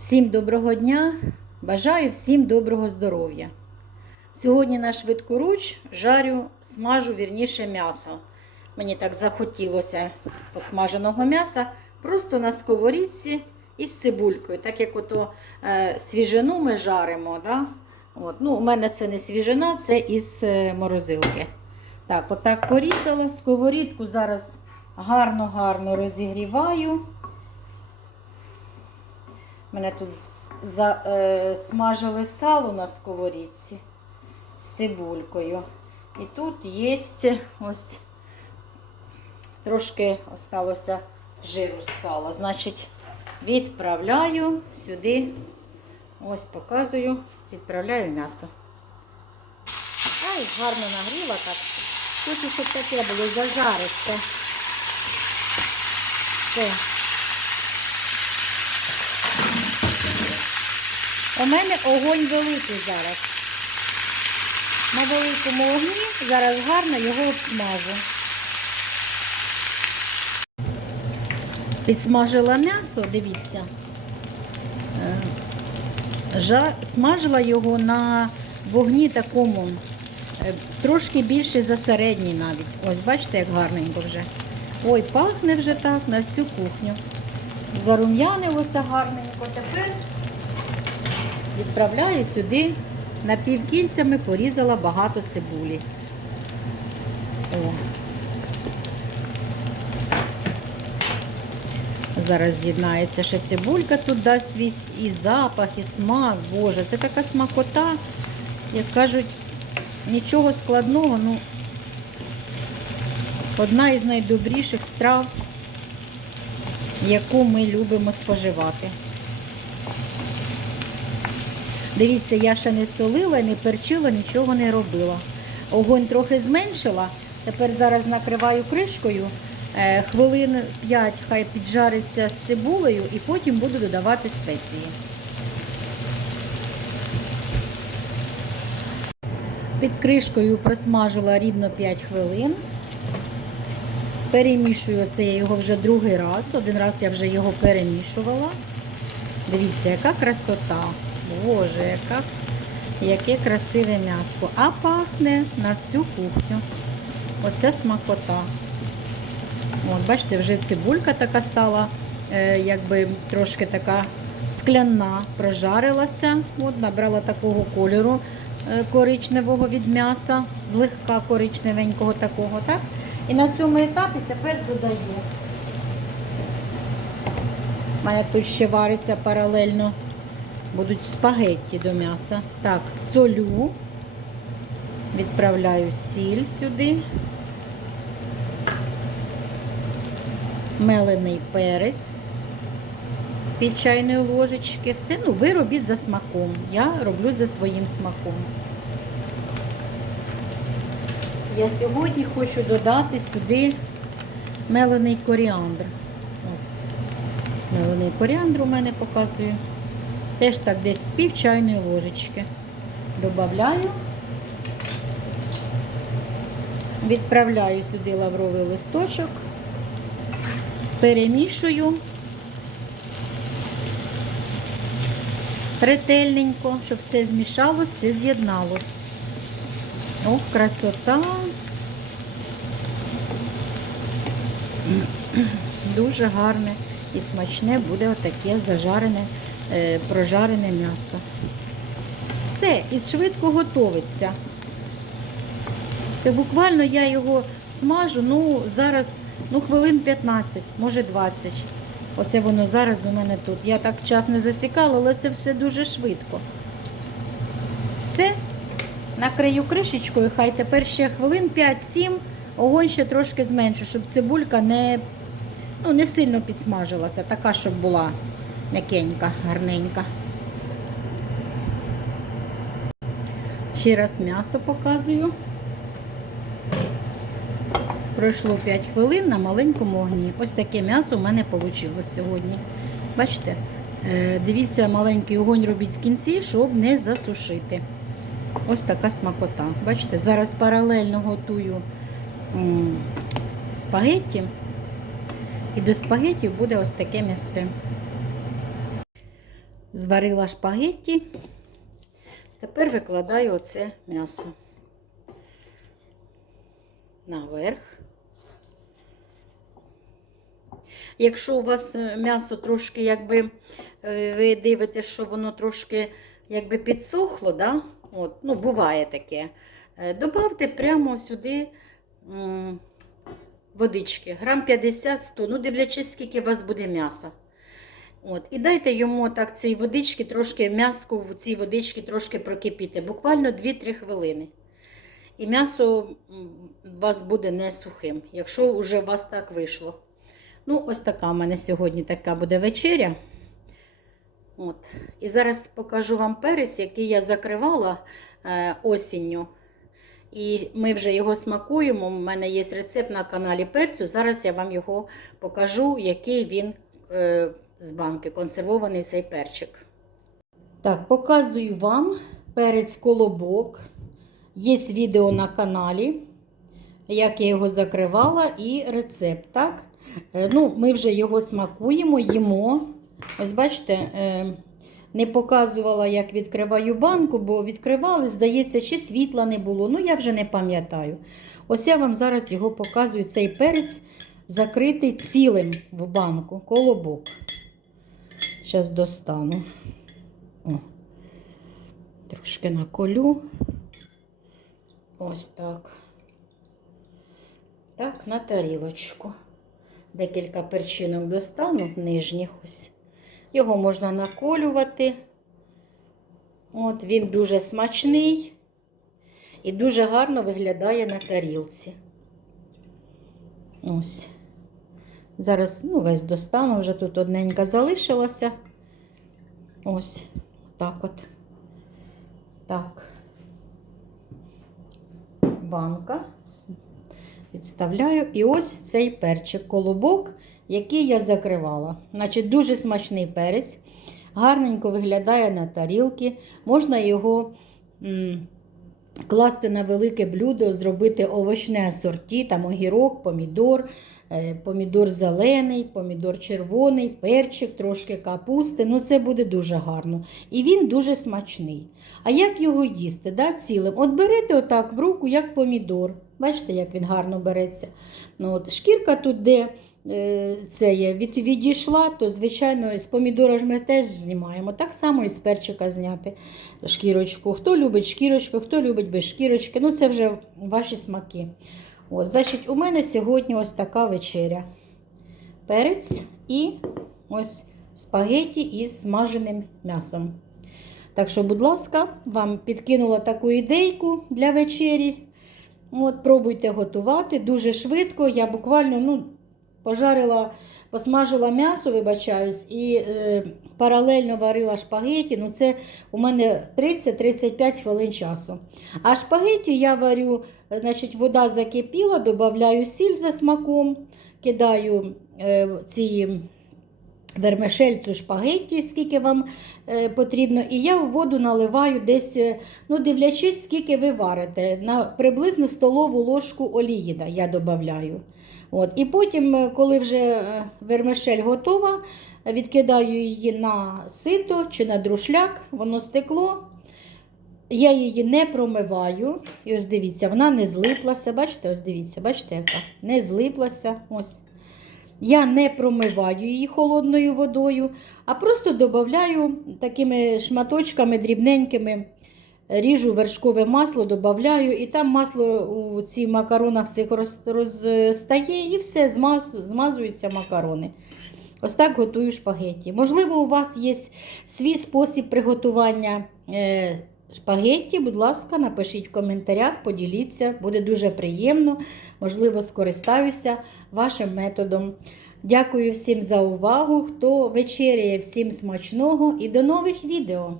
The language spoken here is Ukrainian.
Всім доброго дня! Бажаю всім доброго здоров'я. Сьогодні на швидкоруч жарю, смажу вірніше м'ясо. Мені так захотілося посмаженого м'яса просто на сковорідці із цибулькою, так як ото е, свіжину ми жаримо. Да? От. Ну, у мене це не свіжина, це із е, морозилки. Так, отак порізала, сковорідку зараз гарно-гарно розігріваю. Мене тут за, е, смажили сало на сковорідці з цибулькою. І тут є ось трошки осталося жиру з сала. Значить, відправляю сюди, ось показую, відправляю м'ясо. Ай, гарно нагріла так. Хочу, щоб таке було зажаристе. Все. У мене огонь великий зараз. На великому огні зараз гарно його обсмажу. Підсмажила м'ясо, дивіться. Е, жа- Смажила його на вогні такому е, трошки більше за середній навіть. Ось бачите, як гарненько вже. Ой, пахне вже так на всю кухню. Зарум'янилося гарненько. Тепер відправляю сюди напівкільцями порізала багато цибулі. О. Зараз з'єднається ще цибулька тут дасть свій і запах, і смак. Боже, це така смакота, як кажуть, нічого складного, ну одна із найдобріших страв, яку ми любимо споживати. Дивіться, я ще не солила, не перчила, нічого не робила. Огонь трохи зменшила. Тепер зараз накриваю кришкою. Е, Хвилин 5 хай піджариться з цибулею і потім буду додавати спеції. Під кришкою просмажила рівно 5 хвилин. Перемішую це я його вже другий раз. Один раз я вже його перемішувала. Дивіться, яка красота. Боже, яка, яке красиве м'ясо. А пахне на всю кухню. Оце смакота. От, бачите, вже цибулька така стала, е, якби трошки така скляна, прожарилася. От, набрала такого кольору е, коричневого від м'яса, злегка коричневенького такого, так? І на цьому етапі тепер додаю. У мене тут ще вариться паралельно будуть спагетті до м'яса. Так, солю, відправляю сіль сюди, мелений перець з пів чайної ложечки. Все, ну, ви робіть за смаком. Я роблю за своїм смаком. Я сьогодні хочу додати сюди мелений коріандр. Ось. Мелений коріандр у мене показує. Теж так десь з пів чайної ложечки. Добавляю. Відправляю сюди лавровий листочок, перемішую ретельненько, щоб все змішалось, все з'єдналось. Ох, красота. Дуже гарне і смачне буде отаке зажарене прожарене м'ясо. Все, і швидко готовиться. Це буквально я його смажу, ну, зараз, ну, хвилин 15, може 20. Оце воно зараз у мене тут. Я так час не засікала, але це все дуже швидко. Все, накрию кришечкою, хай тепер ще хвилин 5-7, огонь ще трошки зменшу, щоб цибулька не, ну, не сильно підсмажилася, така, щоб була м'якенька, гарненька. Ще раз м'ясо показую. Пройшло 5 хвилин на маленькому огні. Ось таке м'ясо у мене вийшло сьогодні. Бачите? Е, Дивіться, маленький огонь робіть в кінці, щоб не засушити. Ось така смакота. Бачите, зараз паралельно готую спагетті. І до спагетів буде ось таке м'ясце. Зварила шпагетті. Тепер викладаю оце м'ясо наверх. Якщо у вас е, м'ясо трошки, якби е, ви дивитесь, що воно трошки якби підсохло, да? От, ну, буває таке. Е, Добавте прямо сюди водички, грам 50-100, ну дивлячись, скільки у вас буде м'яса. От, і дайте йому так цієї водички, трошки м'яско в цій водичці трошки прокипіти, буквально 2-3 хвилини. І м'ясо у вас буде не сухим, якщо вже у вас так вийшло. Ну, ось така в мене сьогодні така буде вечеря. От. І зараз покажу вам перець, який я закривала е, осінню. І ми вже його смакуємо. У мене є рецепт на каналі перцю. Зараз я вам його покажу, який він е, з банки, консервований цей перчик. Так, показую вам перець колобок. Є відео на каналі, як я його закривала, і рецепт. так? Е, Ну, Ми вже його смакуємо, їмо. Ось бачите, е, не показувала, як відкриваю банку, бо відкривали, здається, чи світла не було. Ну, я вже не пам'ятаю. Ось я вам зараз його показую. Цей перець закритий цілим в банку, колобок. Зараз достану. О, трошки наколю. Ось так. Так, на тарілочку. Декілька перчинок достану, нижніх ось. Його можна наколювати. От, він дуже смачний і дуже гарно виглядає на тарілці. Ось. Зараз, ну, весь достану, вже тут одненька залишилася. Ось, так от. Так. Банка. Відставляю. І ось цей перчик колобок, який я закривала. Значить, дуже смачний перець. Гарненько виглядає на тарілки. Можна його м, класти на велике блюдо, зробити овочне асорті, там огірок, помідор, помідор зелений, помідор червоний, перчик, трошки капусти. Ну, це буде дуже гарно. І він дуже смачний. А як його їсти? Да, цілим? От берете отак в руку, як помідор. Бачите, як він гарно береться. Ну, от, Шкірка тут, де е, це є, від, відійшла, то, звичайно, з помідора ж ми теж знімаємо. Так само і з перчика зняти шкірочку. Хто любить шкірочку, хто любить без шкірочки. Ну, це вже ваші смаки. От, Значить, у мене сьогодні ось така вечеря. Перець і ось спагеті із смаженим м'ясом. Так що, будь ласка, вам підкинула таку ідейку для вечері. От, Пробуйте готувати дуже швидко. Я буквально ну, пожарила, посмажила м'ясо, вибачаюсь, і е, паралельно варила шпагеті. Ну, це у мене 30-35 хвилин часу. А шпагеті я варю, значить, вода закипіла, додаю сіль за смаком, кидаю е, ці. Вермишель цю шпагетті, скільки вам е, потрібно, і я в воду наливаю десь, е, ну дивлячись, скільки ви варите, на приблизно столову ложку олії да, я додаю. От. І потім, е, коли вже вермишель готова, відкидаю її на сито чи на друшляк, воно стекло. Я її не промиваю. І ось дивіться, вона не злиплася. Бачите, ось дивіться, бачите, яка не злиплася. Ось. Я не промиваю її холодною водою, а просто додаю такими шматочками дрібненькими, ріжу вершкове масло, додаю, і там масло у цих макаронах цих роз, розстає, і все, змаз, змазуються макарони. Ось так готую шпагетті. Можливо, у вас є свій спосіб приготування е, шпагетті. Будь ласка, напишіть в коментарях, поділіться, буде дуже приємно. Можливо, скористаюся вашим методом. Дякую всім за увагу. Хто вечеряє, всім смачного і до нових відео!